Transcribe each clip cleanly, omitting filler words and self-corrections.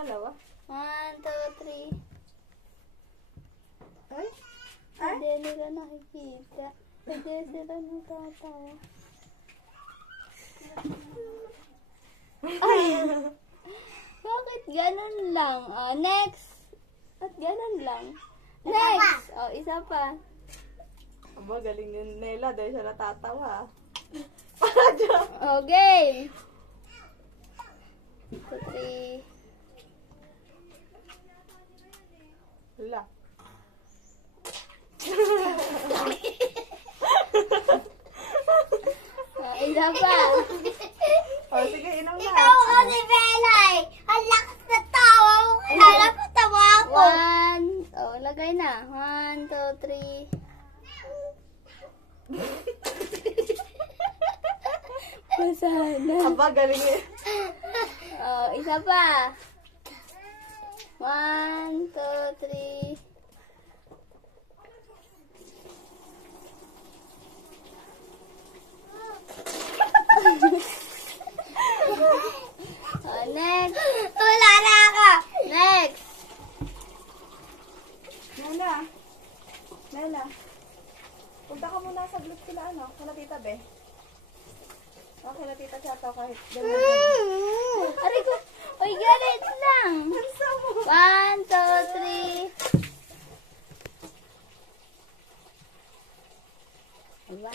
dalawa. 1, 2, 3. Ay? Hindi nila nakikita. Hindi sila natatawa. Ay! Bakit ganun lang? Next! At ganun lang. Next! Isa pa. Aba, galing yun Nela dahil siya natatawa. Game! 2, 3. Wala. Isa pa. Sige, inom na. Ikaw kasi, Belay. Ang lakas na tawa mo. Kaya pa tawa ako. 1. Lagay na. 1, 2, 3. Masana. Aba, galing yun. Isa pa. 1, 2, 3. Next. Wala na ako. Next. Nela. Nela. Punta ka muna sa group sila, kala tita Be. Okay na tita siya to kahit gano'n. Aray ko. Uy, galit lang. 1, 2, 3. Aba.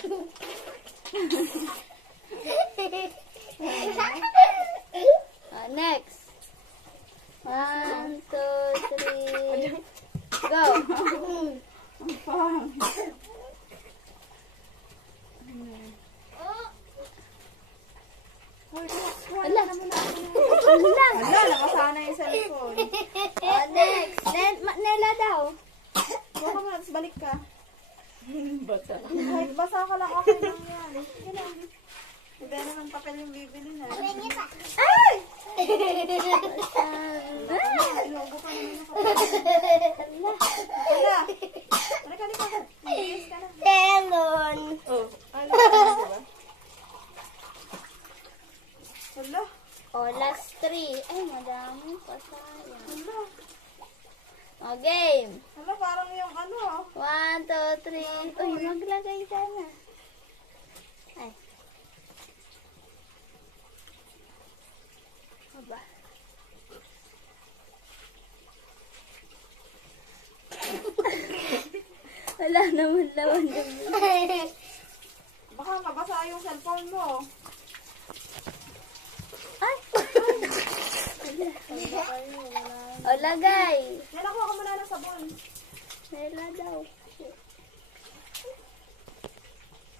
Next. 1, 2, 3. Go. Wala. Wala. Wala, nakasana yung cellphone. Next. Nela daw. Buka mo, tapos balik ka. Bata. Kahit basa ka lang, okay lang yan. Sige lang. Hindi naman papel yung bibili na. Ay! Ilogo ka naman ako. Wala. Halika, halika. Yes ka na. Telon. Oh, ano ka na, diba? Wala. Last 3. Ay, madami pa sayang. Wala. Game. Wala, parang yung 1, 2, 3. Uy, maglagay ka na. Ay. Aba. Wala naman lawan dun. Baka mabasa yung cellphone mo. Ay! Lagay. Yan ako muna ng sabon. Nela daw.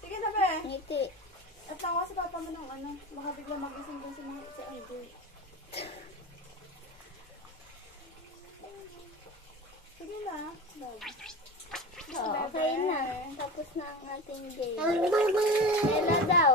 Sige na, be. Ngiti. At tawa si papa mo ng baka bigla mag-ising dun si Andre. Sige na. Okay na. Tapos na ang ating game. Nela daw.